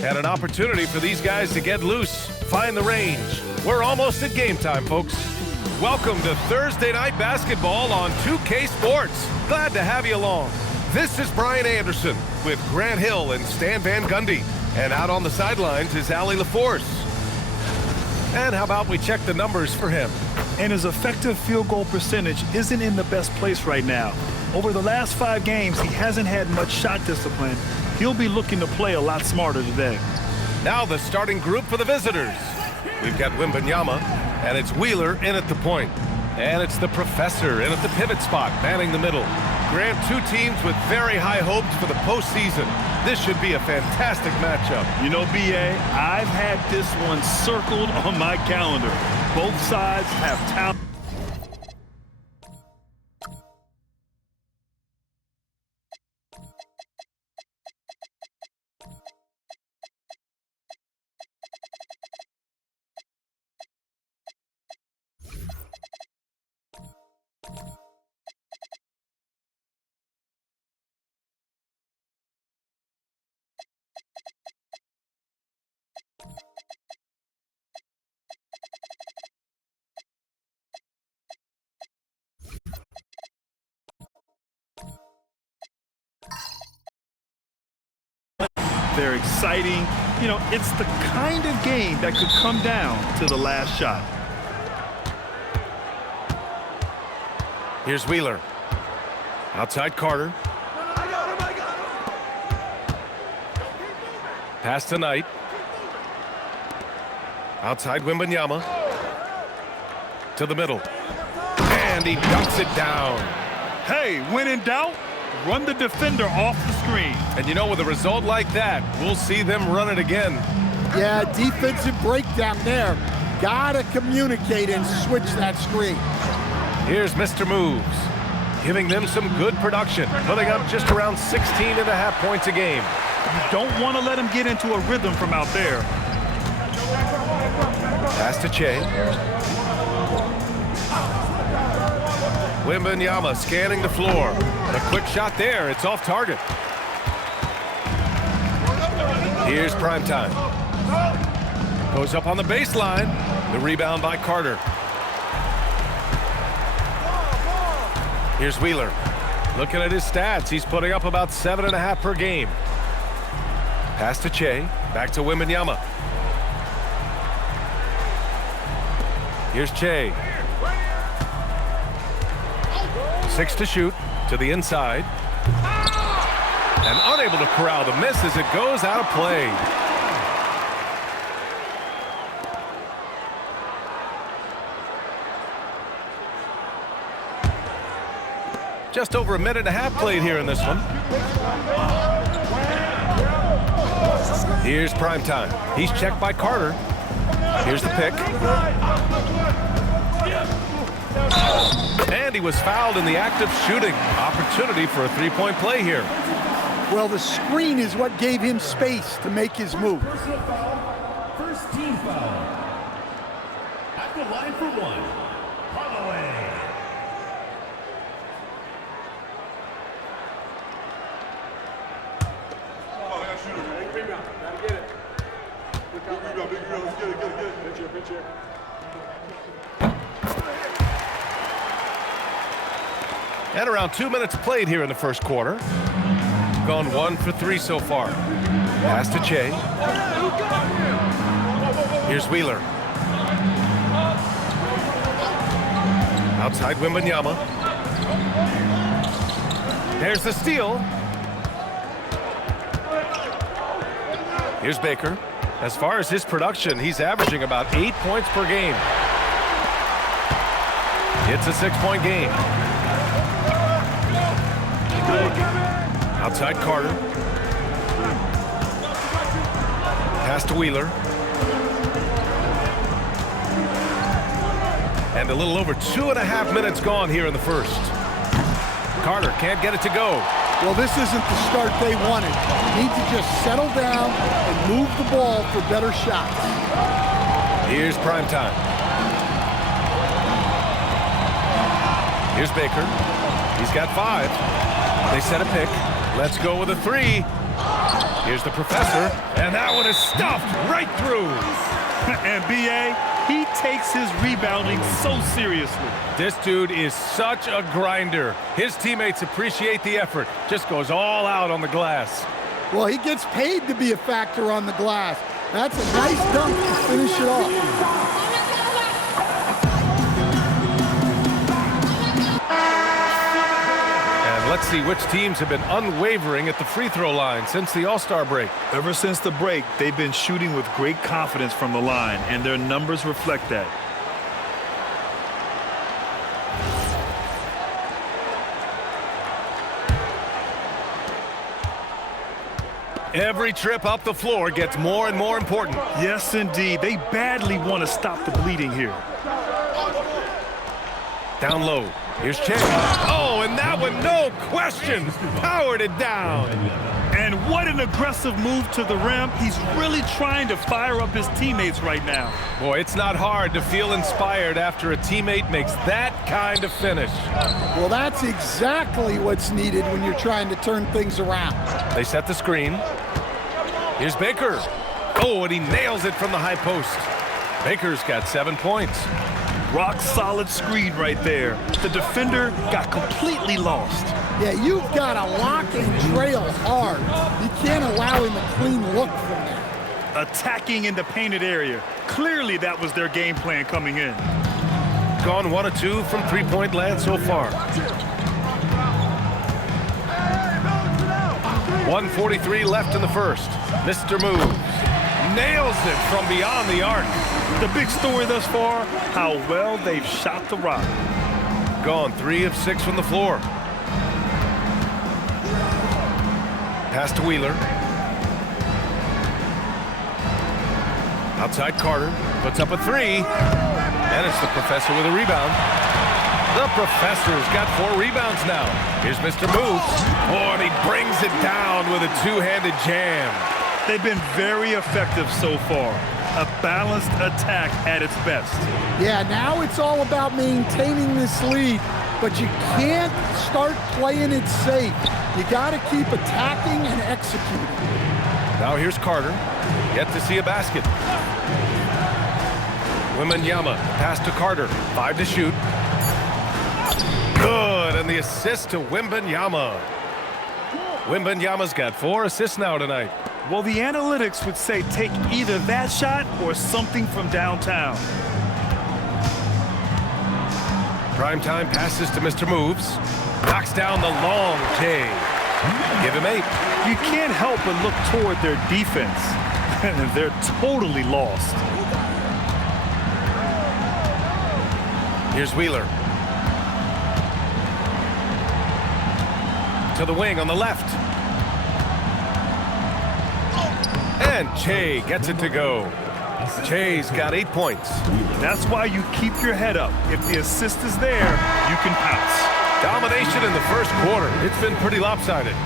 And an opportunity for these guys to get loose, find the range. We're almost at game time, folks. Welcome to Thursday Night Basketball on 2K Sports. Glad to have you along. This is Brian Anderson with Grant Hill and Stan Van Gundy. And out on the sidelines is Allie LaForce. And how about we check the numbers for him? And his effective field goal percentage isn't in the best place right now. Over the last 5 games, he hasn't had much shot discipline. He'll be looking to play a lot smarter today. Now the starting group for the visitors. We've got Wembanyama, and it's Wheeler in at the point. And it's the professor in at the pivot spot, manning the middle. Grant, 2 teams with very high hopes for the postseason. This should be a fantastic matchup. You know, B.A., I've had this one circled on my calendar. Both sides have talent. They're exciting. You know, it's the kind of game that could come down to the last shot. Here's Wheeler. Outside Carter. Pass to Knight. Outside Wembanyama. To the middle. And he dunks it down. Hey, when in doubt, run the defender off the screen. And you know, with a result like that, we'll see them run it again. Yeah, defensive breakdown there. Gotta communicate and switch that screen. Here's Mr. Moves, giving them some good production, putting up just around 16.5 points a game. You don't want to let him get into a rhythm from out there. Pass to Che. Wembanyama scanning the floor. A quick shot there. It's off target. Here's Primetime. Goes up on the baseline. The rebound by Carter. Here's Wheeler. Looking at his stats, he's putting up about 7.5 per game. Pass to Che. Back to Wembanyama. Here's Che. 6 to shoot. To the inside. And unable to corral the miss as it goes out of play. Just over 1.5 minutes played here in this one. Here's Primetime. He's checked by Carter. Here's the pick. And he was fouled in the act of shooting. Opportunity for a 3-point play here. Well, the screen is what gave him space to make his move. First team foul. At the line for 1. Holloway. And around 2 minutes played here in the first quarter. Gone 1 for 3 so far. Pass to Che. Here's Wheeler. Outside Wembanyama. There's the steal. Here's Baker. As far as his production, he's averaging about 8 points per game. It's a 6-point game. Outside Carter. Pass to Wheeler. And a little over 2.5 minutes gone here in the first. Carter can't get it to go. Well, this isn't the start they wanted. Need to just settle down and move the ball for better shots. Here's Primetime. Here's Baker. He's got 5. They set a pick. Let's go with a 3. Here's the professor, and that one is stuffed right through. And B.A., he takes his rebounding so seriously. This dude is such a grinder. His teammates appreciate the effort. Just goes all out on the glass. Well, he gets paid to be a factor on the glass. That's a nice dunk to finish it off. Let's see which teams have been unwavering at the free throw line since the All-Star break. Ever since the break, they've been shooting with great confidence from the line, and their numbers reflect that. Every trip up the floor gets more and more important. Yes, indeed. They badly want to stop the bleeding here. Down low. Here's Che. Oh, and that one, no question, powered it down. And what an aggressive move to the rim. He's really trying to fire up his teammates right now. Boy, it's not hard to feel inspired after a teammate makes that kind of finish. Well, that's exactly what's needed when you're trying to turn things around. They set the screen. Here's Baker. Oh, and he nails it from the high post. Baker's got 7 points. Rock solid screen right there. The defender got completely lost. Yeah, you've got to lock and trail hard. You can't allow him a clean look from there. Attacking in the painted area. Clearly that was their game plan coming in. Gone 1 of 2 from three-point land so far. 1:43 left in the first. Mr. Moves. Nails it from beyond the arc. The big story thus far, how well they've shot the rock. Gone 3 of 6 from the floor. Pass to Wheeler. Outside Carter, puts up a 3. And it's the professor with a rebound. The professor's got 4 rebounds now. Here's Mr. Moves. Oh, and he brings it down with a two-handed jam. They've been very effective so far. A balanced attack at its best. Yeah, now it's all about maintaining this lead, but you can't start playing it safe. You got to keep attacking and executing. Now here's Carter. Yet to see a basket. Wembanyama, pass to Carter. 5 to shoot. Good, and the assist to Wembanyama. Wembanyama's got 4 assists now tonight. Well, the analytics would say take either that shot or something from downtown. Primetime passes to Mr. Moves. Knocks down the long J. Give him 8. You can't help but look toward their defense. They're totally lost. Here's Wheeler. To the wing on the left. And Che gets it to go. Che's got 8 points. That's why you keep your head up. If the assist is there, you can pounce. Domination in the first quarter. It's been pretty lopsided.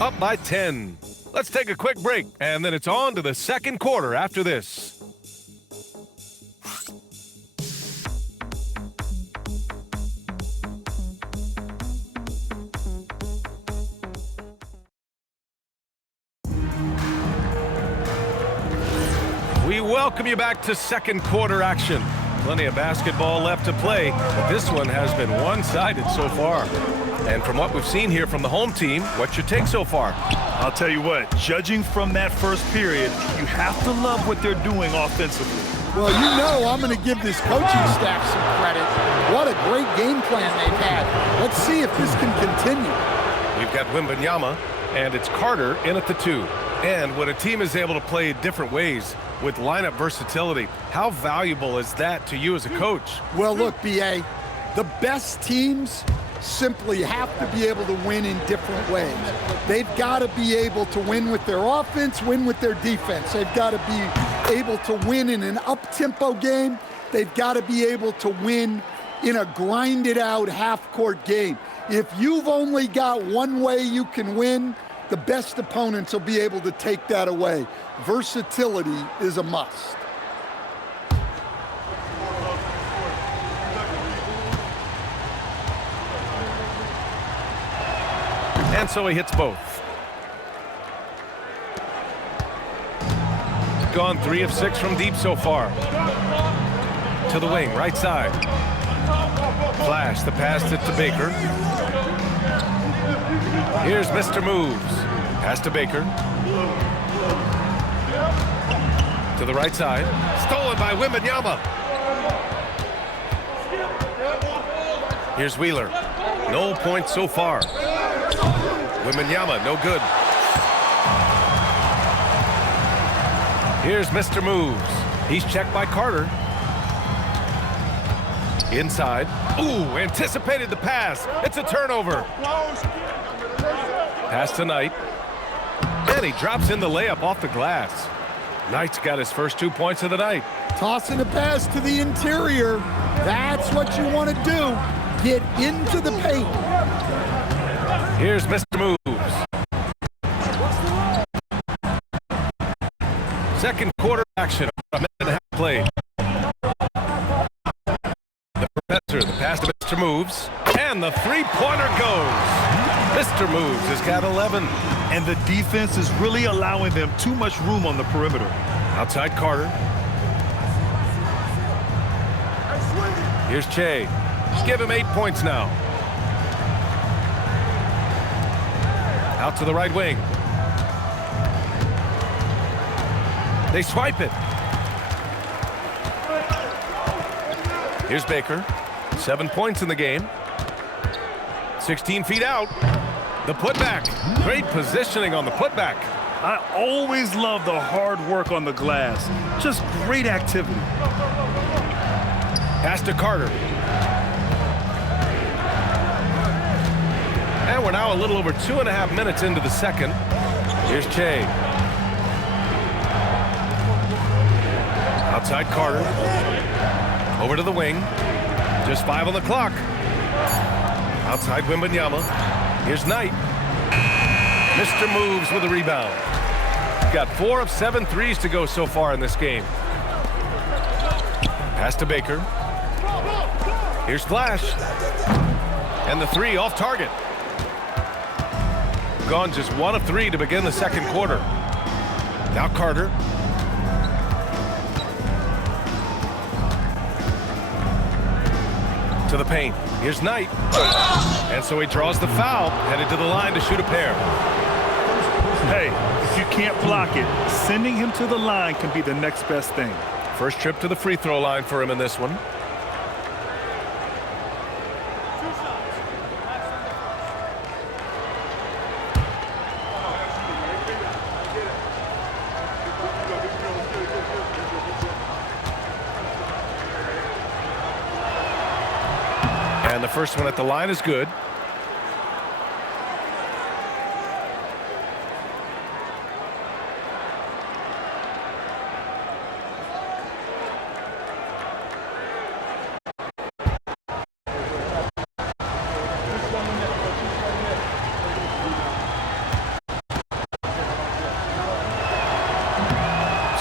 Up by 10. Let's take a quick break, and then it's on to the second quarter after this. We welcome you back to second quarter action. Plenty of basketball left to play, but this one has been one-sided so far. And from what we've seen here from the home team, what's your take so far? I'll tell you what, judging from that first period, you have to love what they're doing offensively. Well, you know I'm going to give this coaching staff some credit. What a great game plan they've had. Let's see if this can continue. We've got Wembanyama, and it's Carter in at the 2. And when a team is able to play different ways with lineup versatility, how valuable is that to you as a coach? Well, look, B.A., the best teams simply have to be able to win in different ways. They've got to be able to win with their offense, win with their defense. They've got to be able to win in an up-tempo game. They've got to be able to win in a grinded-out half-court game. If you've only got one way you can win, the best opponents will be able to take that away. Versatility is a must. And so he hits both. gone 3 of 6 from deep so far. To the wing, right side. Flash, the pass to Baker. Here's Mr. Moves. Pass to Baker. To the right side. Stolen by Wembanyama. Here's Wheeler. No points so far. Wembanyama, no good. Here's Mr. Moves. He's checked by Carter. Inside. Ooh, anticipated the pass. It's a turnover. Pass to Knight. And he drops in the layup off the glass. Knight's got his first 2 points of the night. Tossing a pass to the interior. That's what you want to do. Get into the paint. Here's Mr. Moves. Second quarter action. A minute and a half played. The professor, the pass to Mr. Moves. And the three-pointer goes. Mr. Moves has got 11. And the defense is really allowing them too much room on the perimeter. Outside Carter. Here's Che. Let's give him 8 points now. Out to the right wing. They swipe it. Here's Baker. 7 points in the game. 16 feet out. The putback. Great positioning on the putback. I always love the hard work on the glass. Just great activity. Pass to Carter. And we're now a little over 2.5 minutes into the second. Here's Che. Outside Carter. Over to the wing. Just 5 on the clock. Outside Wembanyama. Here's Knight. Mr. Moves with a rebound. Got 4 of 7 threes to go so far in this game. Pass to Baker. Here's Flash. And the 3 off target. Gone just 1 of 3 to begin the second quarter. Now Carter. To the paint. Here's Knight. And so he draws the foul, headed to the line to shoot a pair. Hey, if you can't block it, sending him to the line can be the next best thing. First trip to the free throw line for him in this one. And the first one at the line is good.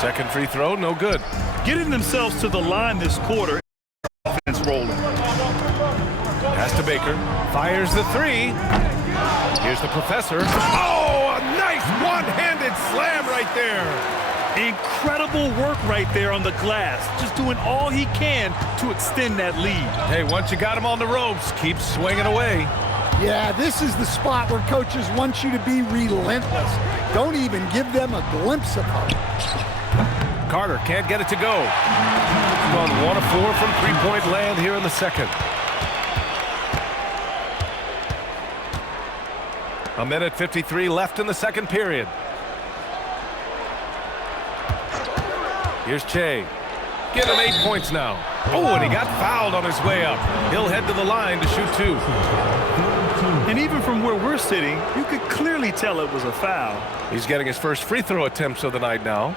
Second free throw, no good. Getting themselves to the line this quarter, offense rolling. Pass to Baker. Fires the 3. Here's the professor. Oh, a nice one-handed slam right there. Incredible work right there on the glass. Just doing all he can to extend that lead. Hey, once you got him on the ropes, keep swinging away. Yeah, this is the spot where coaches want you to be relentless. Don't even give them a glimpse of hope. Carter can't get it to go. Gone 1 of 4 from three-point land here in the second. A minute 53 left in the second period. Here's Che. Give him 8 points now. Oh, and he got fouled on his way up. He'll head to the line to shoot 2. And even from where we're sitting, you could clearly tell it was a foul. He's getting his first free throw attempts of the night now.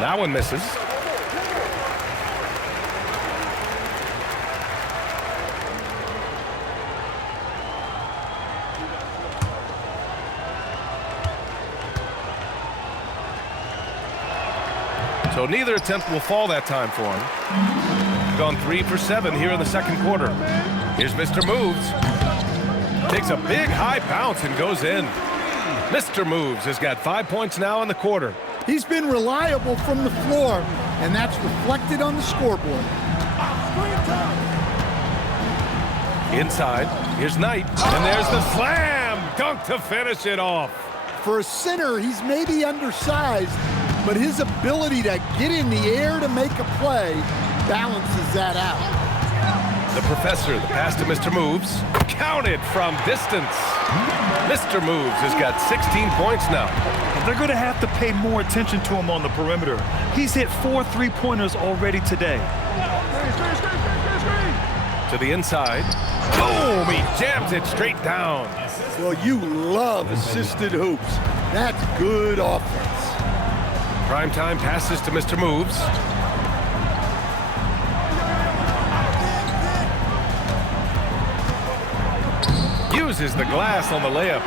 That one misses. So so neither attempt will fall that time for him. Gone 3 for 7 here in the second quarter. Here's Mr. Moves. Takes a big high bounce and goes in. Mr. Moves has got 5 points now in the quarter. He's been reliable from the floor, and that's reflected on the scoreboard. Inside, here's Knight, and there's the slam dunk to finish it off. For a center, he's maybe undersized, but his ability to get in the air to make a play balances that out. The professor, the pass to Mr. Moves, counted from distance. Mr. Moves has got 16 points now. They're going to have to pay more attention to him on the perimeter. He's hit 4 3-pointers already today. To the inside. Boom! He jams it straight down. Well, you love assisted hoops. That's good offense. Primetime passes to Mr. Moves. Uses the glass on the layup.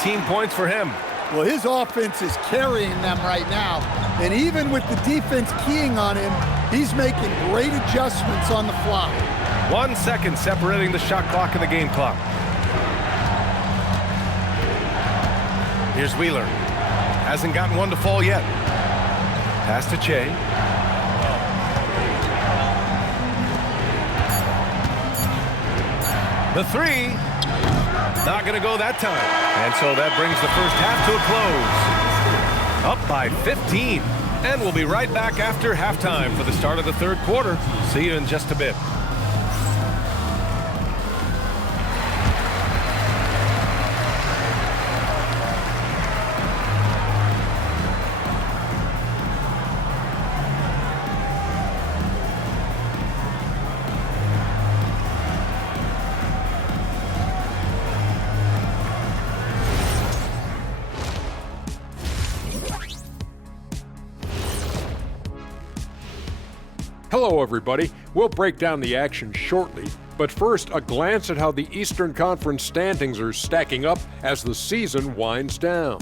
18 points for him. Well, his offense is carrying them right now. And even with the defense keying on him, he's making great adjustments on the fly. 1 second separating the shot clock and the game clock. Here's Wheeler. Hasn't gotten one to fall yet. Pass to Che. The three. Not going to go that time. And so that brings the first half to a close. Up by 15. And we'll be right back after halftime for the start of the third quarter. See you in just a bit. Hello, everybody. We'll break down the action shortly, but first, a glance at how the Eastern Conference standings are stacking up as the season winds down.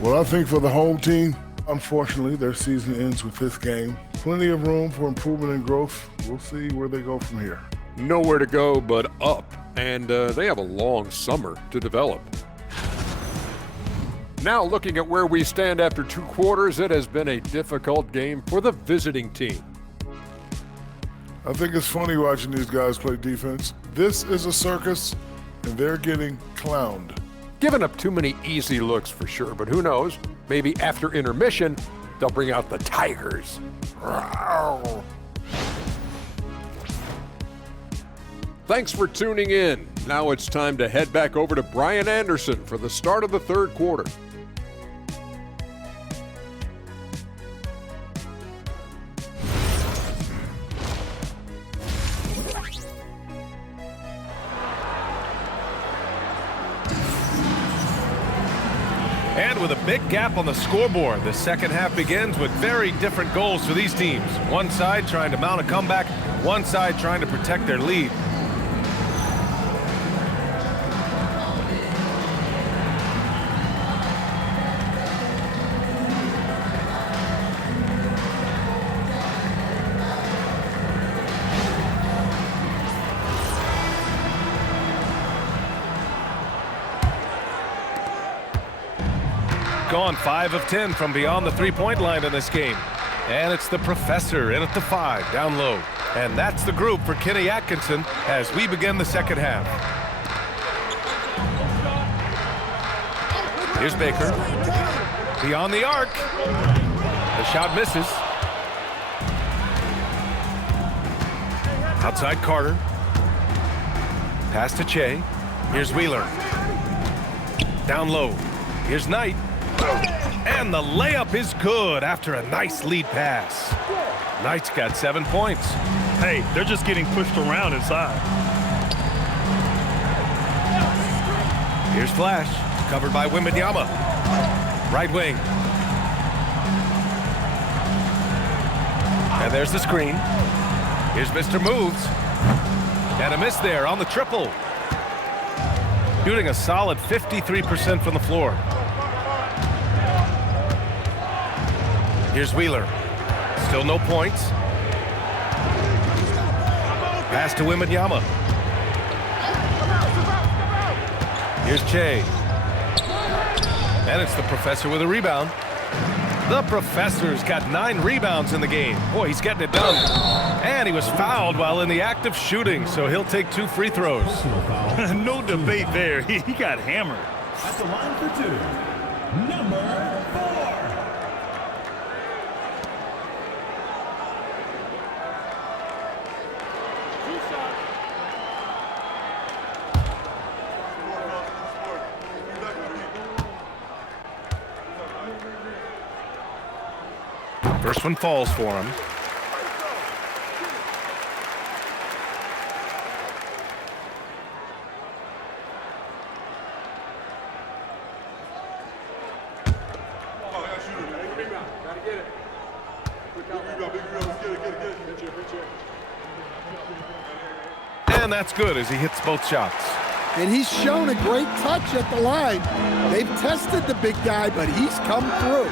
Well, I think for the home team, unfortunately, their season ends with this game. Plenty of room for improvement and growth. We'll see where they go from here. Nowhere to go but up, and they have a long summer to develop. Now looking at where we stand after 2 quarters, it has been a difficult game for the visiting team. I think it's funny watching these guys play defense. This is a circus, and they're getting clowned. Giving up too many easy looks for sure, but who knows? Maybe after intermission, they'll bring out the Tigers. Rawr. Thanks for tuning in. Now it's time to head back over to Brian Anderson for the start of the third quarter. And with a big gap on the scoreboard, the second half begins with very different goals for these teams. One side trying to mount a comeback, one side trying to protect their lead. Gone 5 of 10 from beyond the three-point line in this game. And it's the professor in at the 5, down low. And that's the group for Kenny Atkinson as we begin the second half. Here's Baker. Beyond the arc. The shot misses. Outside Carter. Pass to Che. Here's Wheeler. Down low. Here's Knight. And the layup is good after a nice lead pass. Knight's got 7 points. Hey, they're just getting pushed around inside. Here's Flash, covered by Wembanyama. Right wing. And there's the screen. Here's Mr. Moves. And a miss there on the triple. Shooting a solid 53% from the floor. Here's Wheeler. Still no points. Pass to Wembanyama. Here's Che. And it's the professor with a rebound. The professor's got 9 rebounds in the game. Boy, he's getting it done. And he was fouled while in the act of shooting, so he'll take 2 free throws. No debate there. He got hammered. At the line for 2, number 4. First one falls for him. And that's good as he hits both shots. And he's shown a great touch at the line. They've tested the big guy, but he's come through.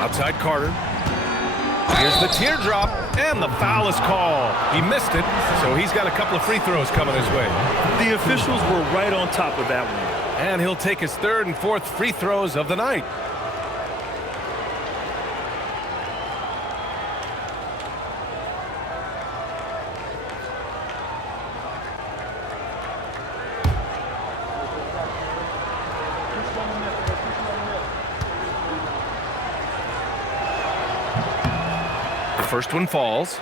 Outside Carter. Here's the teardrop, and the foul is called. He missed it, so he's got a couple of free throws coming his way. The officials were right on top of that one. And he'll take his 3rd and 4th free throws of the night. First one falls.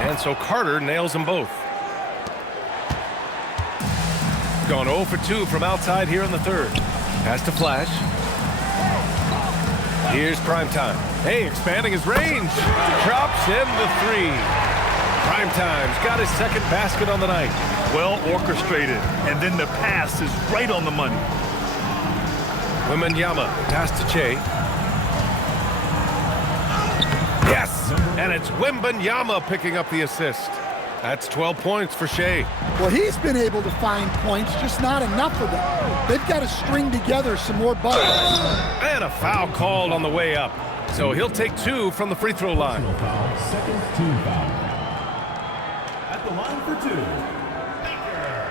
And so Carter nails them both. Gone 0 for 2 from outside here in the 3rd. Pass to Flash. Here's Primetime. Hey, expanding his range. Drops in the 3. Primetime's got his 2nd basket on the night. Well orchestrated, and then the pass is right on the money. Wembanyama, pass to Che. Yes, and it's Wembanyama picking up the assist. That's 12 points for Shea. Well, he's been able to find points, just not enough of them. They've got to string together some more buckets. And a foul called on the way up. So he'll take 2 from the free throw line. Foul, 2nd team foul. At the line for 2, Baker.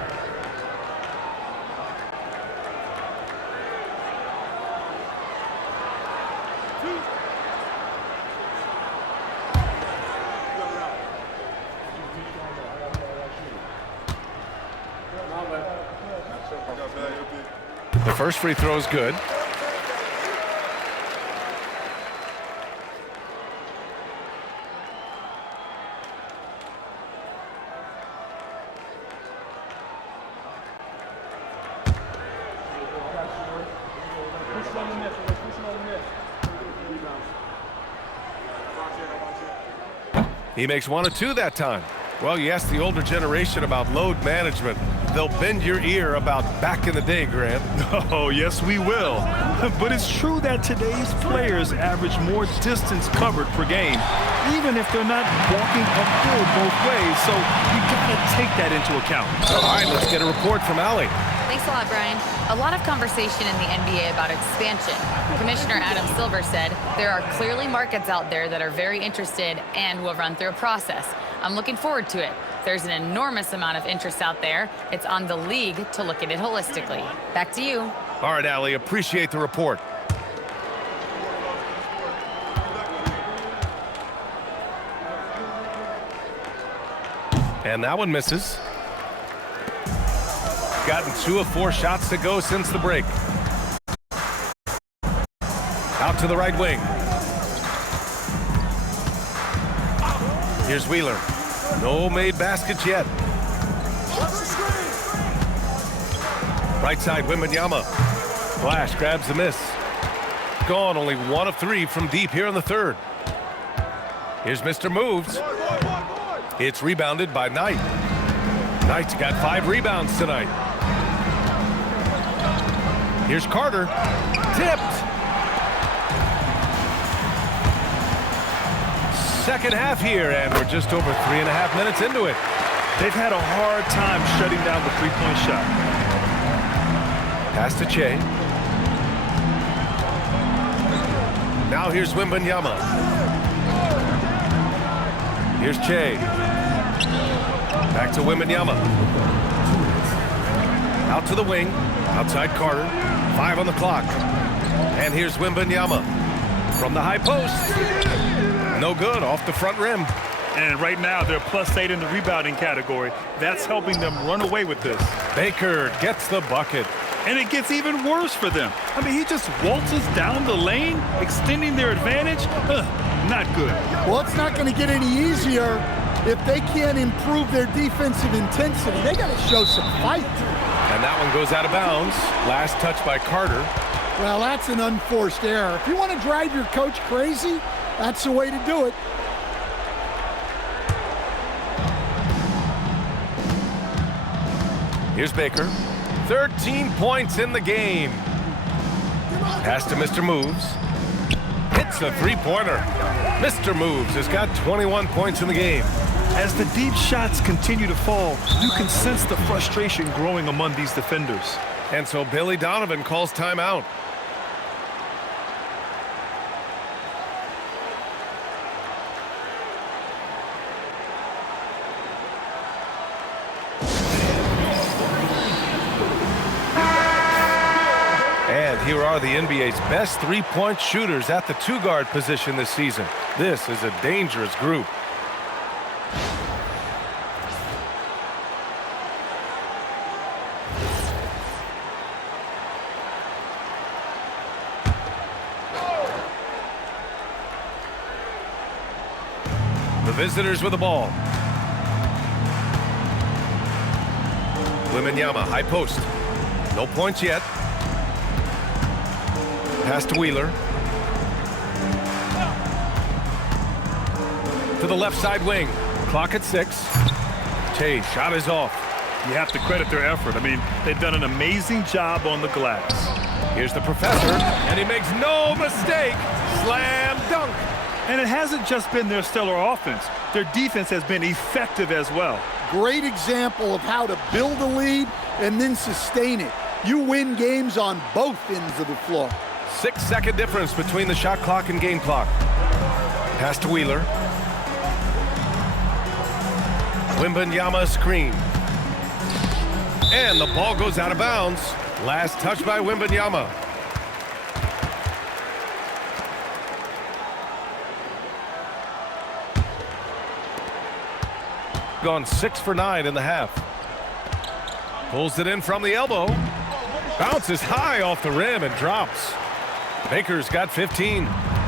The first free throw is good. He makes 1 of 2 that time. Well, you ask the older generation about load management. They'll bend your ear about back in the day, Grant. Oh, yes, we will. But it's true that today's players average more distance covered per game, even if they're not walking uphill both ways. So you got to take that into account. All right, let's get a report from Allie. Thanks a lot, Brian. A lot of conversation in the NBA about expansion. Commissioner Adam Silver said there are clearly markets out there that are very interested and will run through a process. I'm looking forward to it. There's an enormous amount of interest out there. It's on the league to look at it holistically. Back to you. All right, Allie, appreciate the report. And that one misses. Gotten 2 of 4 shots to go since the break. Out to the right wing. Here's Wheeler. No made baskets yet. Right side, Wembanyama. Flash grabs the miss. Gone, only 1 of 3 from deep here in the 3rd. Here's Mr. Moves. It's rebounded by Knight. Knight's got 5 rebounds tonight. Here's Carter. Tipped. Second half here, and we're just over 3.5 minutes into it. They've had a hard time shutting down the three-point shot. Pass to Che. Now here's Wembanyama. Here's Che. Back to Wembanyama. Out to the wing. Outside Carter. 5 on the clock. And here's Wembanyama. From the high post. No good. Off the front rim. And right now, they're +8 in the rebounding category. That's helping them run away with this. Baker gets the bucket. And it gets even worse for them. I mean, he just waltzes down the lane, extending their advantage. Not good. Well, it's not going to get any easier if they can't improve their defensive intensity. They got to show some fight. And that one goes out of bounds. Last touch by Carter. Well, that's an unforced error. If you want to drive your coach crazy, that's the way to do it. Here's Baker. 13 points in the game. Pass to Mr. Moves. Hits a three-pointer. Mr. Moves has got 21 points in the game. As the deep shots continue to fall, you can sense the frustration growing among these defenders. And so Billy Donovan calls timeout. And here are the NBA's best three-point shooters at the two-guard position this season. This is a dangerous group. The visitors with the ball. Wembanyama, high post. No points yet. Pass to Wheeler. To the left side wing. Clock at 6. Che, shot is off. You have to credit their effort. I mean, they've done an amazing job on the glass. Here's the professor, and he makes no mistake. Slam dunk. And it hasn't just been their stellar offense. Their defense has been effective as well. Great example of how to build a lead and then sustain it. You win games on both ends of the floor. 6-second difference between the shot clock and game clock. Pass to Wheeler. Wembanyama screen. And the ball goes out of bounds. Last touch by Wembanyama. Gone 6 for 9 in the half. Pulls it in from the elbow. Bounces high off the rim and drops. Baker's got 15.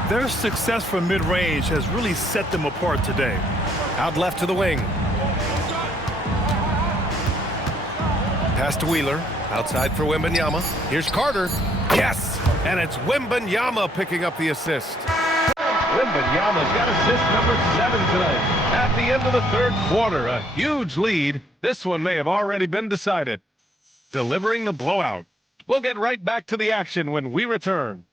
Their success from mid-range has really set them apart today. Out left to the wing. Pass to Wheeler. Outside for Wembanyama. Here's Carter. Yes! And it's Wembanyama picking up the assist. Wembanyama's got assist number 7 tonight. At the end of the third quarter, a huge lead. This one may have already been decided. Delivering the blowout. We'll get right back to the action when we return.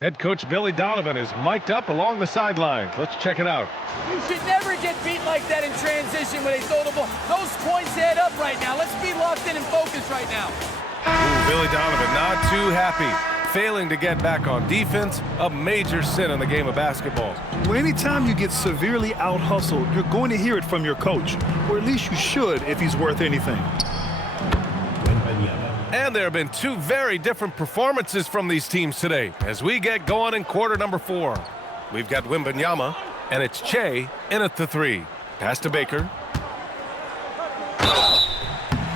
Head coach Billy Donovan is mic'd up along the sideline. Let's check it out. You should never get beat like that in transition when they throw the ball. Those points add up right now. Let's be locked in and focused right now. Ooh, Billy Donovan not too happy. Failing to get back on defense, a major sin in the game of basketball. Well, anytime you get severely out-hustled, you're going to hear it from your coach. Or at least you should if he's worth anything. And there have been two very different performances from these teams today as we get going in quarter number 4. We've got Wembanyama, and it's Che in at the 3. Pass to Baker.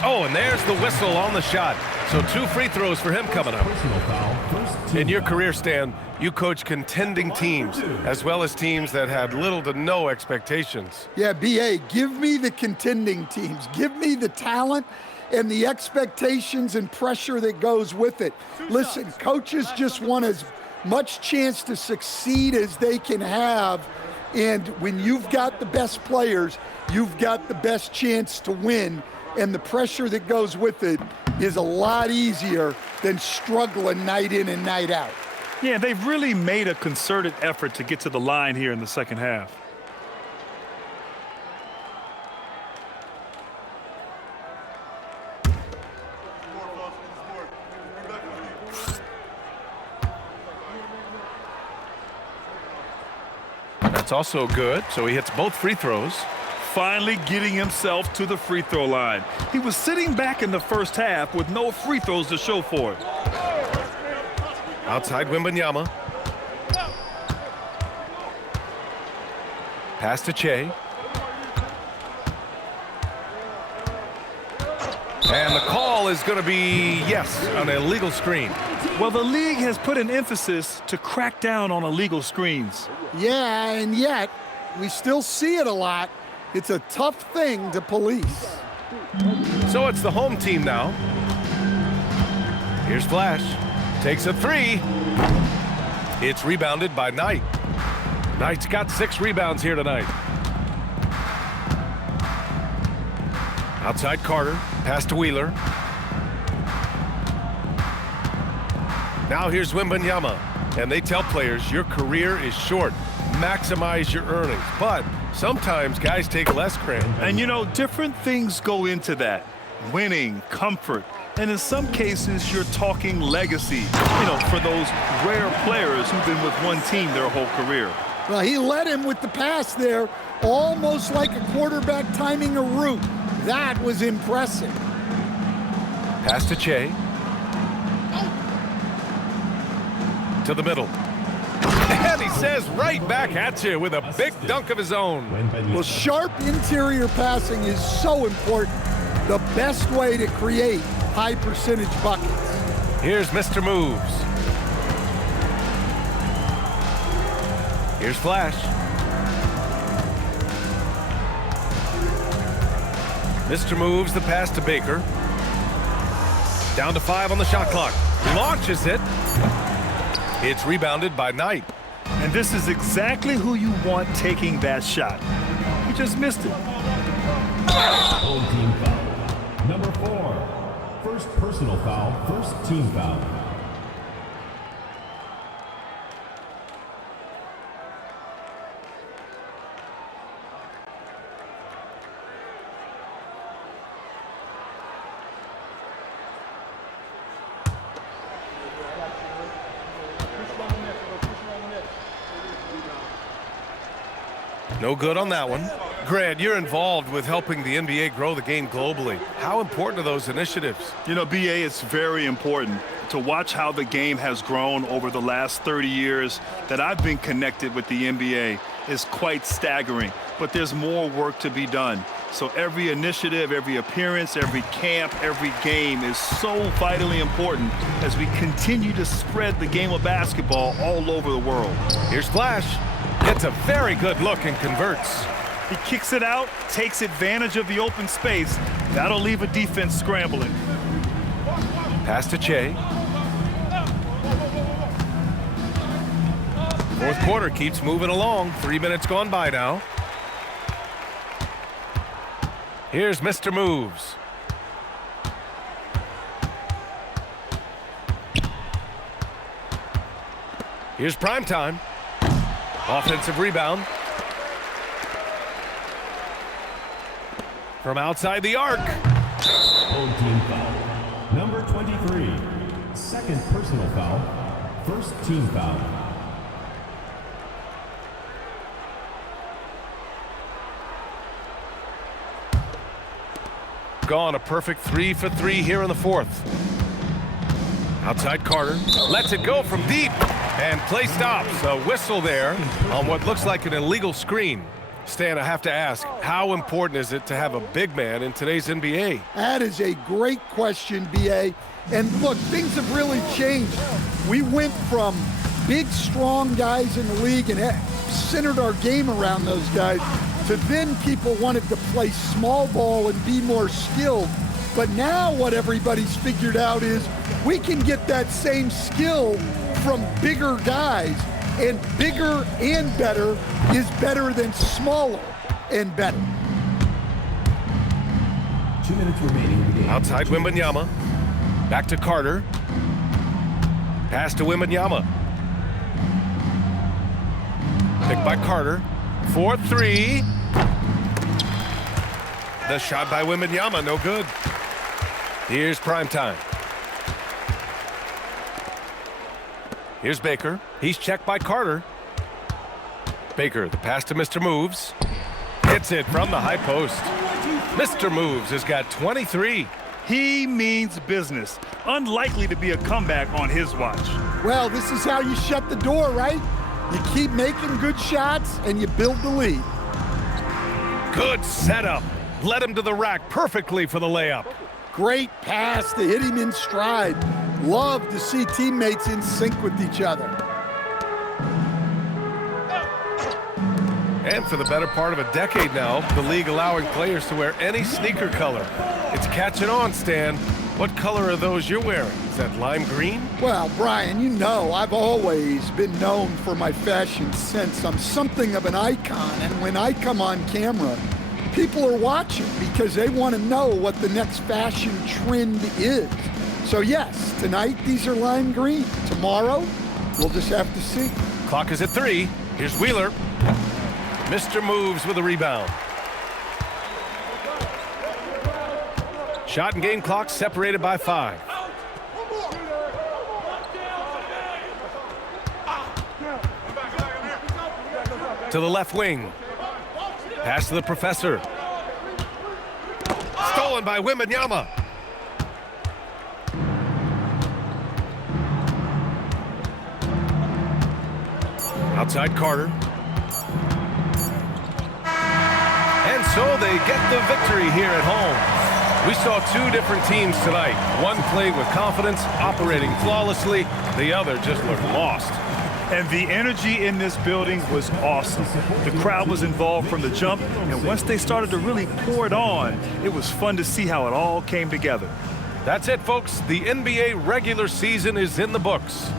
Oh, and there's the whistle on the shot. So 2 free throws for him coming up. Personal foul, first team In your foul. career, Stan, you coach contending teams as well as teams that had little to no expectations. Yeah, BA, give me the contending teams. Give me the talent and the expectations and pressure that goes with it. Listen, coaches just want as much chance to succeed as they can have. And when you've got the best players, you've got the best chance to win. And the pressure that goes with it is a lot easier than struggling night in and night out. Yeah, they've really made a concerted effort to get to the line here in the second half. That's also good, so he hits both free throws. Finally getting himself to the free throw line. He was sitting back in the first half with no free throws to show for it. Outside Wembanyama. Pass to Che. And the call is going to be, yes, an illegal screen. Well, the league has put an emphasis to crack down on illegal screens. Yeah, and yet we still see it a lot. It's a tough thing to police. So it's the home team now. Here's Flash. Takes a 3. It's rebounded by Knight. Knight's got 6 rebounds here tonight. Outside Carter. Pass to Wheeler. Now here's Wembanyama. And they tell players your career is short. Maximize your earnings. But sometimes guys take less credit. And you know, different things go into that. Winning, comfort, and in some cases, you're talking legacy. You know, for those rare players who've been with one team their whole career. Well, he led him with the pass there, almost like a quarterback timing a route. That was impressive. Pass to Che. To the middle. And he says right back at you with a big dunk of his own. Well, sharp interior passing is so important. The best way to create high percentage buckets. Here's Mr. Moves. Here's Flash. Mr. Moves the pass to Baker. Down to 5 on the shot clock. Launches it. It's rebounded by Knight. And this is exactly who you want taking that shot. He just missed it. Home team foul. Number 4. First personal foul, first team foul. No good on that one. Grant, you're involved with helping the NBA grow the game globally. How important are those initiatives? You know, BA, it's very important to watch how the game has grown over the last 30 years that I've been connected with the NBA is quite staggering, but there's more work to be done. So every initiative, every appearance, every camp, every game is so vitally important as we continue to spread the game of basketball all over the world. Here's Flash. Gets a very good look and converts. He kicks it out, takes advantage of the open space. That'll leave a defense scrambling. Pass to Che. Fourth quarter keeps moving along. 3 minutes gone by now. Here's Mr. Moves. Here's Primetime. Offensive rebound. From outside the arc. Home team foul. Number 23. Second personal foul, first team foul. Gone a perfect 3 for 3 here in the fourth. Outside Carter. Lets it go from deep. And play stops. A whistle there on what looks like an illegal screen. Stan, I have to ask, how important is it to have a big man in today's NBA? That is a great question, BA. And look, things have really changed. We went from big, strong guys in the league and centered our game around those guys to then people wanted to play small ball and be more skilled. But now what everybody's figured out is we can get that same skill from bigger guys, and bigger and better is better than smaller and better. 2 minutes remaining in the game. Outside Wembanyama. Back to Carter. Pass to Wembanyama. Picked by Carter. 4-3. The shot by Wembanyama, no good. Here's prime time. Here's Baker. He's checked by Carter. Baker, the pass to Mr. Moves. Hits it from the high post. Mr. Moves has got 23. He means business. Unlikely to be a comeback on his watch. Well, this is how you shut the door, right? You keep making good shots and you build the lead. Good setup. Led him to the rack perfectly for the layup. Great pass to hit him in stride. Love to see teammates in sync with each other. And for the better part of a decade now, the league allowing players to wear any sneaker color. It's catching on, Stan. What color are those you're wearing? Is that lime green? Well, Brian, you know I've always been known for my fashion sense. I'm something of an icon, and when I come on camera, people are watching because they want to know what the next fashion trend is. So yes, tonight these are lime green. Tomorrow, we'll just have to see. Clock is at 3. Here's Wheeler. Mr. Moves with a rebound. Shot and game clock separated by 5. To the left wing. Pass to the professor. Stolen by Wembanyama. Outside Carter. And so they get the victory here at home. We saw two different teams tonight. One played with confidence, operating flawlessly. The other just looked lost. And the energy in this building was awesome. The crowd was involved from the jump, and once they started to really pour it on, it was fun to see how it all came together. That's it, folks. The NBA regular season is in the books.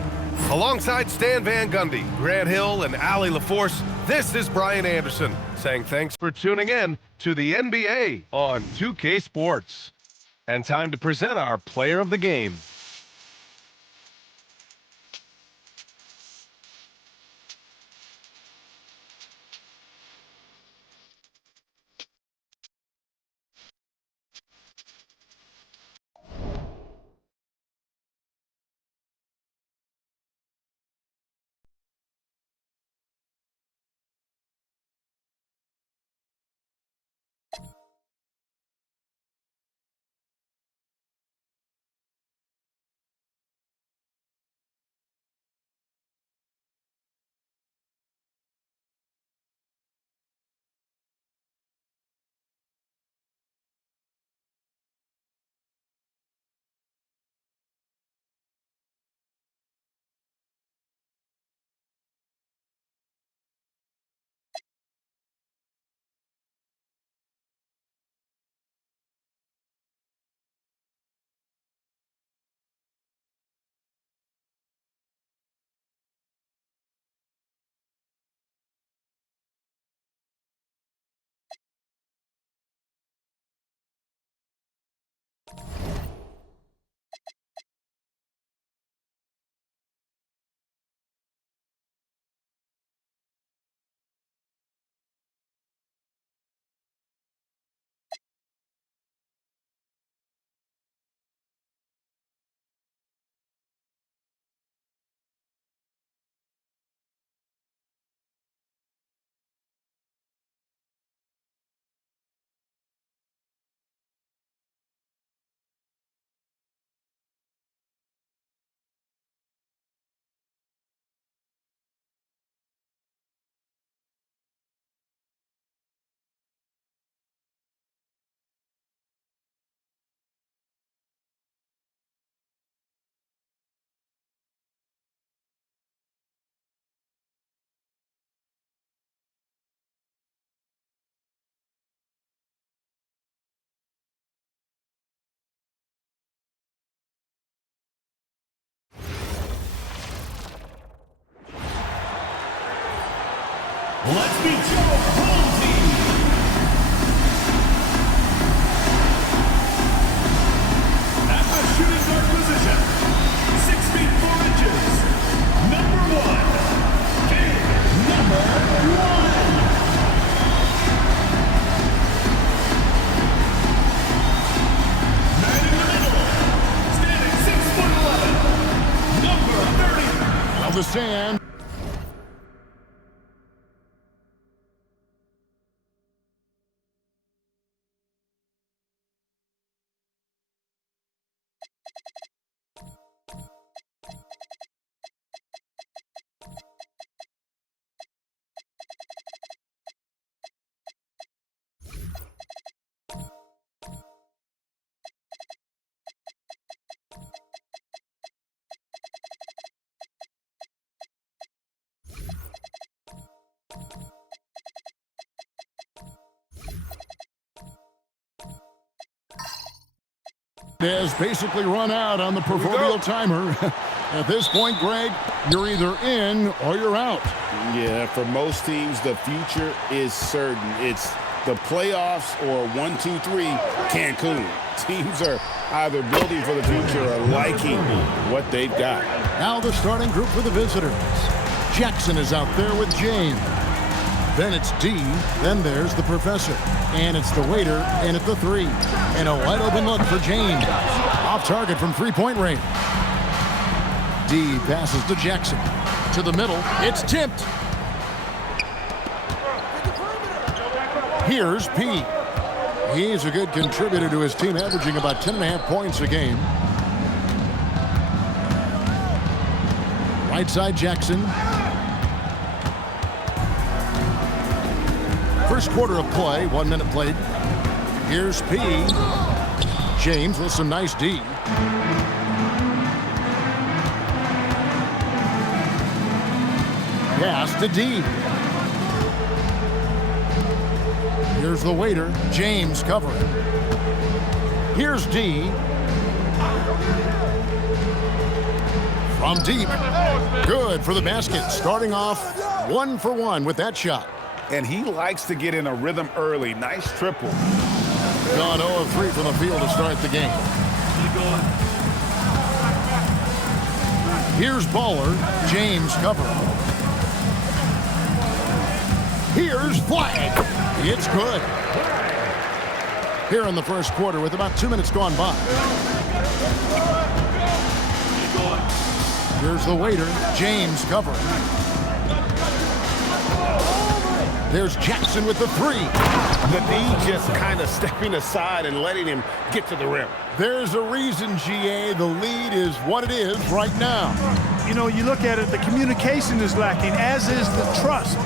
Alongside Stan Van Gundy, Grant Hill, and Allie LaForce, this is Brian Anderson saying thanks for tuning in to the NBA on 2K Sports. And time to present our player of the game. let's meet your home team. At the shooting guard position, 6 feet 4 inches, number 1, big number 1. Man in the middle, standing 6'11", number 30. Of the stand. Has basically run out on the proverbial timer. At this point, Greg, you're either in or you're out. Yeah, for most teams, the future is certain. It's the playoffs or 1, 2, 3, Cancun. Teams are either building for the future or liking what they've got. Now the starting group for the visitors. Jackson is out there with James. Then it's D, then there's the professor. And it's the waiter in at the 3. And a wide open look for James. Off target from three-point range. D passes to Jackson. To the middle, it's tipped. Here's P. He's a good contributor to his team, averaging about 10.5 points a game. Right side, Jackson. First quarter of play, 1 minute played. Here's P. James with some nice D. Pass to D. Here's the waiter, James covering. Here's D. From deep. Good for the basket. Starting off 1 for 1 with that shot. And he likes to get in a rhythm early. Nice triple. Gone 0 of 3 from the field to start the game. Here's Baller. James covering. Here's Flag. It's good. Here in the first quarter with about 2 minutes gone by. Here's the waiter. James covering. There's Jackson with the 3. The D just kind of stepping aside and letting him get to the rim. There's a reason, GA. The lead is what it is right now. You know, you look at it, the communication is lacking, as is the trust.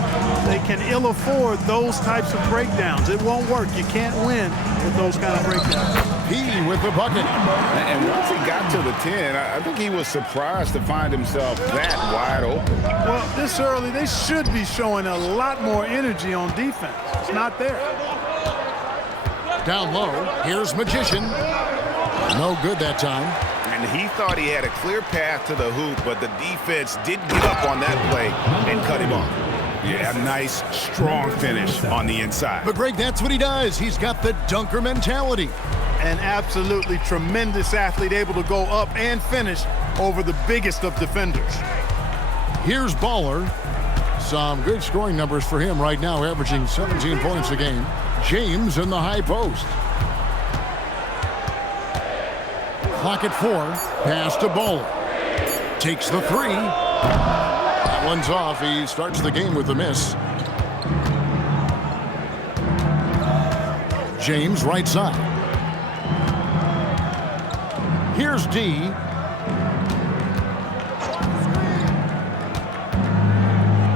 They can ill afford those types of breakdowns. It won't work. You can't win with those kind of breakdowns. P with the bucket. And once he got to the 10, I think he was surprised to find himself that wide open. Well, this early, they should be showing a lot more energy on defense. It's not there. Down low, here's Magician. No good that time. And he thought he had a clear path to the hoop, but the defense did get up on that play and cut him off. Yeah, nice, strong finish on the inside. But Greg, that's what he does. He's got the dunker mentality. An absolutely tremendous athlete, able to go up and finish over the biggest of defenders. Here's Baller. Some good scoring numbers for him right now, averaging 17 points a game. James in the high post. Clock at 4. Pass to Baller. Takes the 3. That one's off. He starts the game with a miss. James right side. Here's D.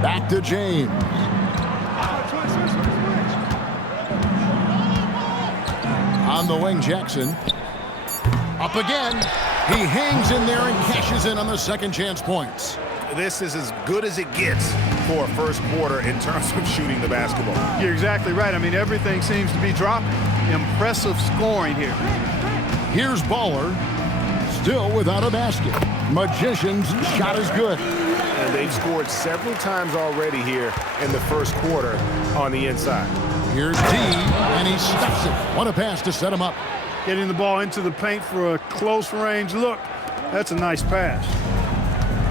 Back to James. On the wing, Jackson. Up again. He hangs in there and cashes in on the second chance points. This is as good as it gets for a first quarter in terms of shooting the basketball. You're exactly right. I mean, everything seems to be dropping. Impressive scoring here. Here's Baller. Still without a basket. Magician's shot is good. and they've scored several times already here in the first quarter on the inside. Here's D, and he stuffs it. What a pass to set him up. Getting the ball into the paint for a close range look. That's a nice pass.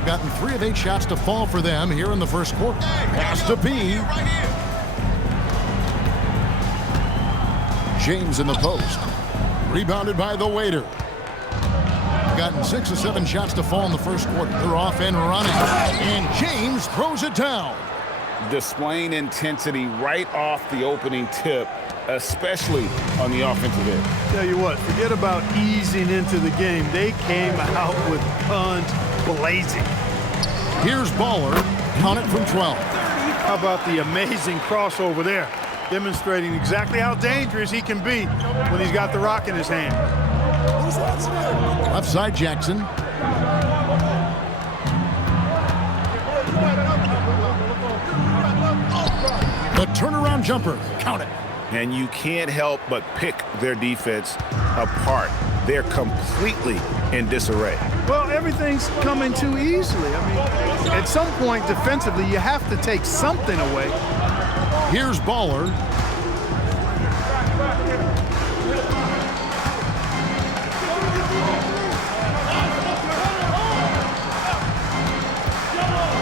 Gotten 3 of 8 shots to fall for them here in the first quarter. Pass to P. James in the post. Rebounded by the waiter. Gotten 6 of 7 shots to fall in the first quarter. They're off and running. And James throws it down. Displaying intensity right off the opening tip, especially on the offensive end. Tell you what, forget about easing into the game. They came out with guns blazing. Here's Baller. Count it from 12. How about the amazing crossover there? Demonstrating exactly how dangerous he can be when he's got the rock in his hand. Left side, Jackson. The turnaround jumper. Count it. And you can't help but pick their defense apart. They're completely in disarray. Well, everything's coming too easily. I mean, at some point defensively, you have to take something away. Here's Baller.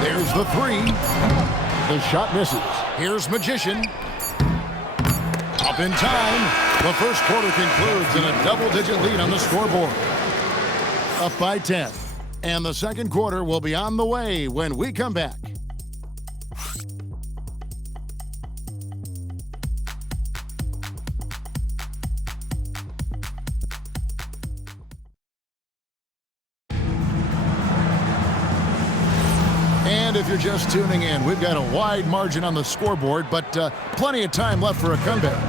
There's the 3. The shot misses. Here's Magician. Up in time. The first quarter concludes in a double-digit lead on the scoreboard. Up by 10. And the second quarter will be on the way when we come back. And if you're just tuning in, we've got a wide margin on the scoreboard, but plenty of time left for a comeback.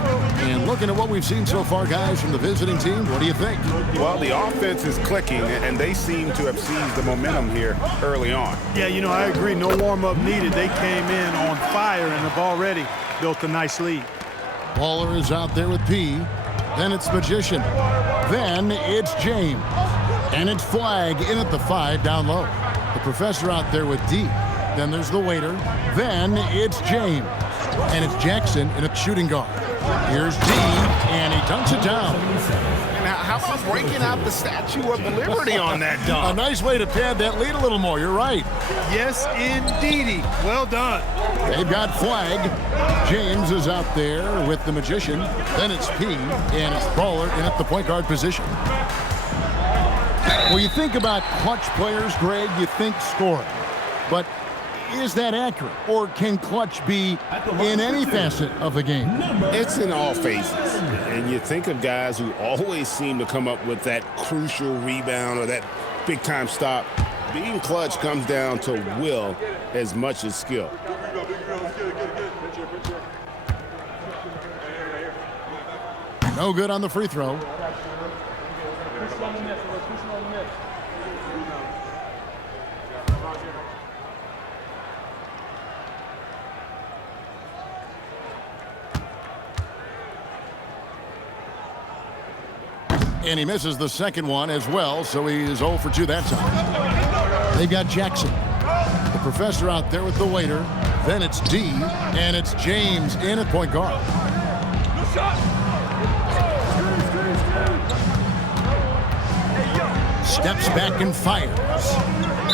And looking at what we've seen so far, guys, from the visiting team, what do you think? Well, the offense is clicking, and they seem to have seized the momentum here early on. Yeah, you know, I agree. No warm-up needed. They came in on fire and have already built a nice lead. Baller is out there with P. Then it's Magician. Then it's James. And it's Flag in at the 5 down low. The Professor out there with D. Then there's the waiter. Then it's James. And it's Jackson in a shooting guard. Here's D, and he dunks it down. Now, how about breaking out the Statue of Liberty on that dunk? A nice way to pad that lead a little more. You're right. Yes, indeedy. Well done. They've got Flag. James is out there with the Magician. Then it's P, and it's Baller in at the point guard position. Well, you think about clutch players, Greg, you think scoring. But is that accurate? Or can clutch be in any facet of the game? It's in all phases. And you think of guys who always seem to come up with that crucial rebound or that big-time stop. Being clutch comes down to will as much as skill. No good on the free throw. And he misses the second one as well, so he is 0 for 2 that time. They've got Jackson. The Professor out there with the waiter. Then it's D, and it's James in at point guard. Steps back and fires.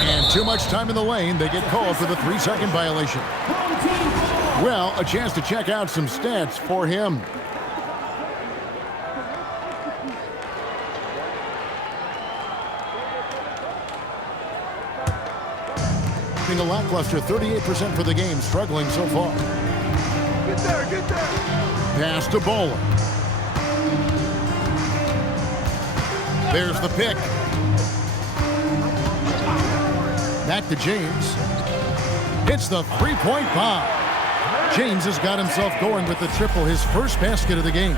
And too much time in the lane. They get called for the 3-second violation. Well, a chance to check out some stats for him. A lackluster 38% for the game, struggling so far. Get there, get there. Pass to Baller. There's the pick. Back to James. It's the three-point bomb. James has got himself going with the triple, his first basket of the game.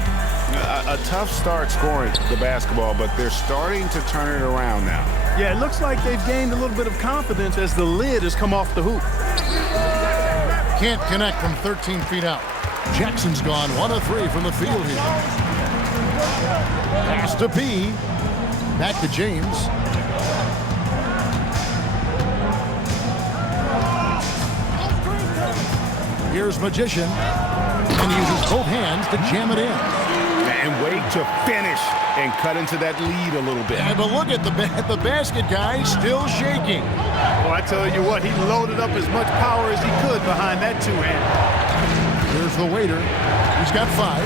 A tough start scoring the basketball, but they're starting to turn it around now. Yeah, it looks like they've gained a little bit of confidence as the lid has come off the hoop. Can't connect from 13 feet out. Jackson's gone 1 of 3 from the field here. Pass to P. Back to James. Here's Magician. And he uses both hands to jam it in. And wait to finish and cut into that lead a little bit. Yeah, but look at the basket guy still shaking. Well, I tell you what, he loaded up as much power as he could behind that two-hand. Here's the waiter. He's got 5.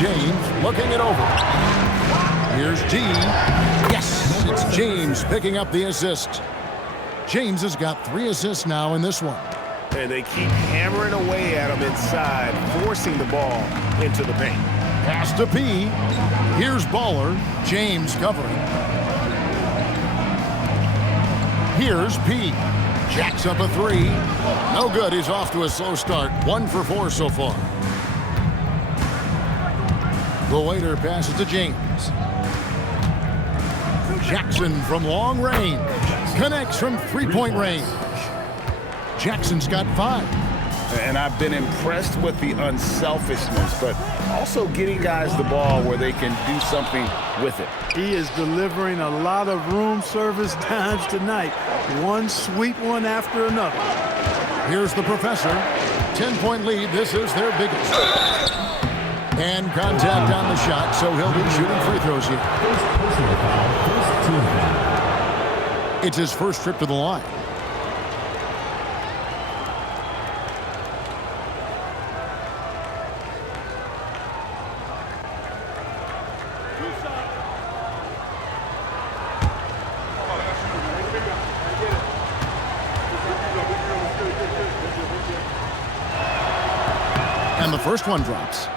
James looking it over. Here's D. Yes, it's James picking up the assist. James has got 3 assists now in this one. And they keep hammering away at him inside, forcing the ball into the paint. Pass to P. Here's Baller. James covering. Here's P. Jacks up a 3. No good. He's off to a slow start. 1 for 4 so far. The waiter passes to James. Jackson from long range. Connects from 3-point range. Jackson's got 5. And I've been impressed with the unselfishness, but also getting guys the ball where they can do something with it. He is delivering a lot of room service dimes tonight. One sweet one after another. Here's the professor. 10-point lead. This is their biggest. And contact on the shot, so he'll be shooting free throws here. It's his first trip to the line. And the first one drops.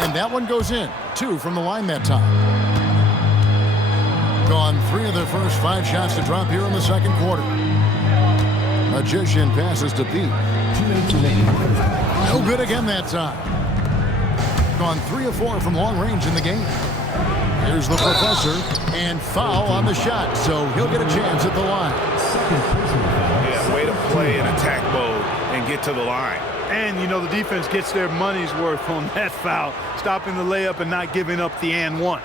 And that one goes in. 2 from the line that time. Gone 3 of their first 5 shots to drop here in the second quarter. Magician passes to B. No good again that time. Gone 3 of 4 from long range in the game. Here's the professor, and foul on the shot, so he'll get a chance at the line. Yeah, way to play in attack mode and get to the line. And, you know, the defense gets their money's worth on that foul, stopping the layup and not giving up the and one.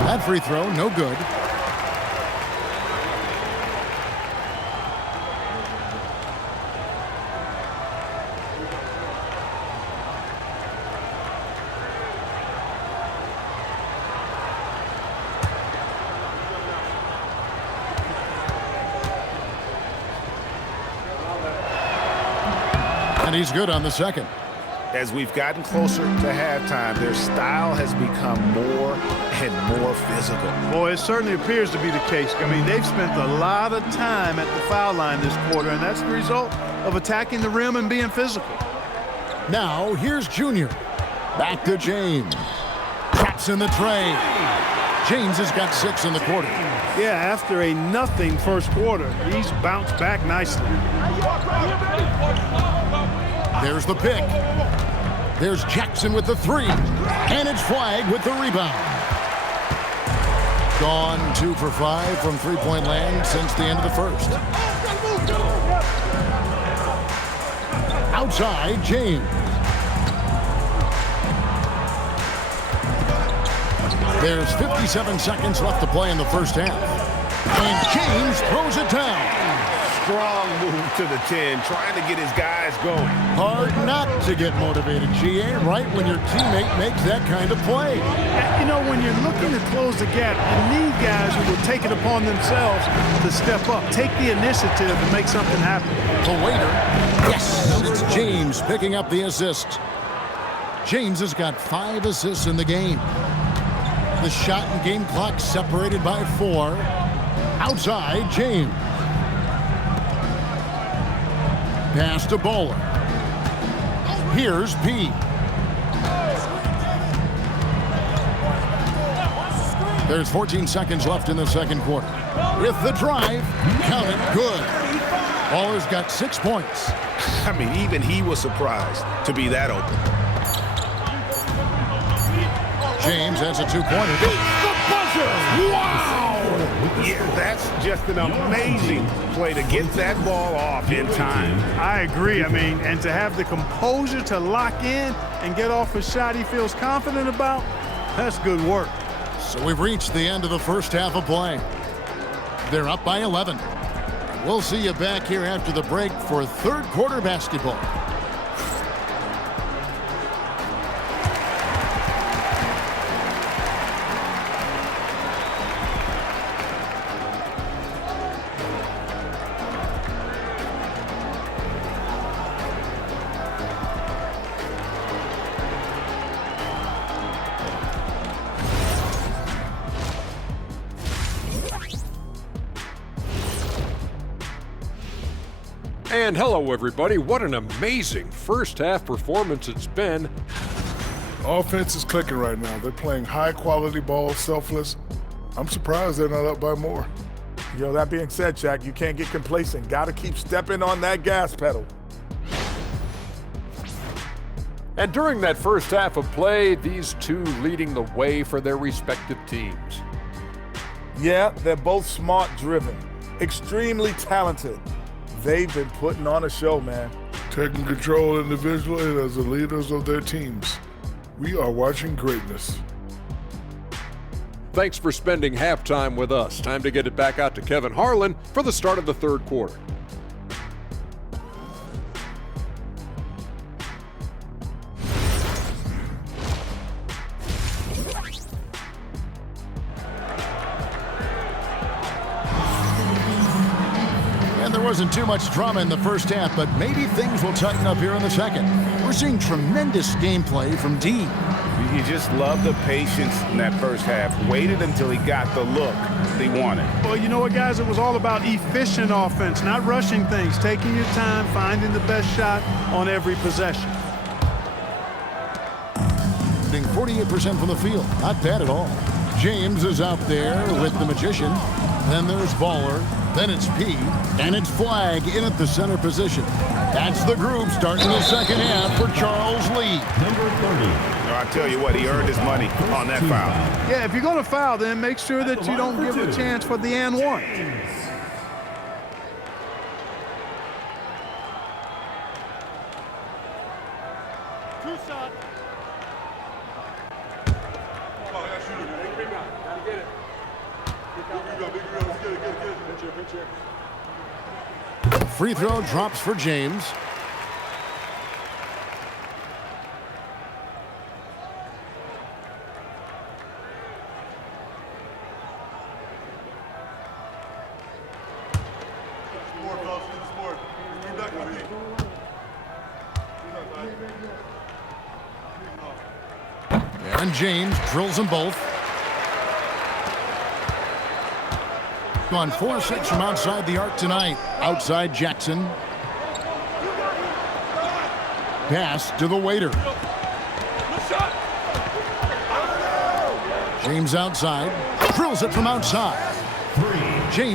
That free throw, no good. And he's good on the second. As we've gotten closer to halftime, their style has become more and more physical. Boy, it certainly appears to be the case. I mean, they've spent a lot of time at the foul line this quarter, and that's the result of attacking the rim and being physical. Now, here's Junior. Back to James. Traps in the tray. James has got 6 in the quarter. Yeah, after a nothing first quarter, he's bounced back nicely. There's the pick. There's Jackson with the 3. And it's Flag with the rebound. Gone 2 for 5 from 3-point land since the end of the first. Outside, James. There's 57 seconds left to play in the first half. And James throws it down. Strong move to the 10, trying to get his guys going. Hard not to get motivated, GA, right when your teammate makes that kind of play. You know, when you're looking to close the gap, you need guys who will take it upon themselves to step up, take the initiative and make something happen. The waiter, yes, it's James picking up the assist. James has got 5 assists in the game. The shot and game clock separated by 4. Outside, James. Pass to Bowler. Here's P. There's 14 seconds left in the second quarter. With the drive, count it, good. Baller's got 6 points. I mean, even he was surprised to be that open. James has a two-pointer. The buzzer! Wow! Yeah, that's just an amazing play to get that ball off in time. I agree. I mean, and to have the composure to lock in and get off a shot he feels confident about, that's good work. So we've reached the end of the first half of play. They're up by 11. We'll see you back here after the break for third quarter basketball. And hello, everybody. What an amazing first half performance it's been. Offense is clicking right now. They're playing high-quality ball, selfless. I'm surprised they're not up by more. Yo, that being said, Jack, you can't get complacent. Got to keep stepping on that gas pedal. And during that first half of play, these two leading the way for their respective teams. Yeah, they're both smart-driven, extremely talented. They've been putting on a show, man. Taking control individually and as the leaders of their teams. We are watching greatness. Thanks for spending halftime with us. Time to get it back out to Kevin Harlan for the start of the third quarter. Wasn't too much drama in the first half, but maybe things will tighten up here in the second. We're seeing tremendous gameplay from D. You just love the patience in that first half. Waited until he got the look they wanted. Well, you know what, guys? It was all about efficient offense, not rushing things, taking your time, finding the best shot on every possession. Shooting 48% from the field. Not bad at all. James is out there with the magician. Then there's Baller. Then it's P, and it's Flag in at the center position. That's the group starting the second half for Charles Lee. Number 30. I tell you what, he earned his money on that foul. Yeah, if you're going to foul, then make sure that you don't give a chance for the and one. True shot. Free throw drops for James. And James drills them both. Gone 4-6 from outside the arc tonight. Outside Jackson. Pass to the waiter. James outside. Drills it from outside. James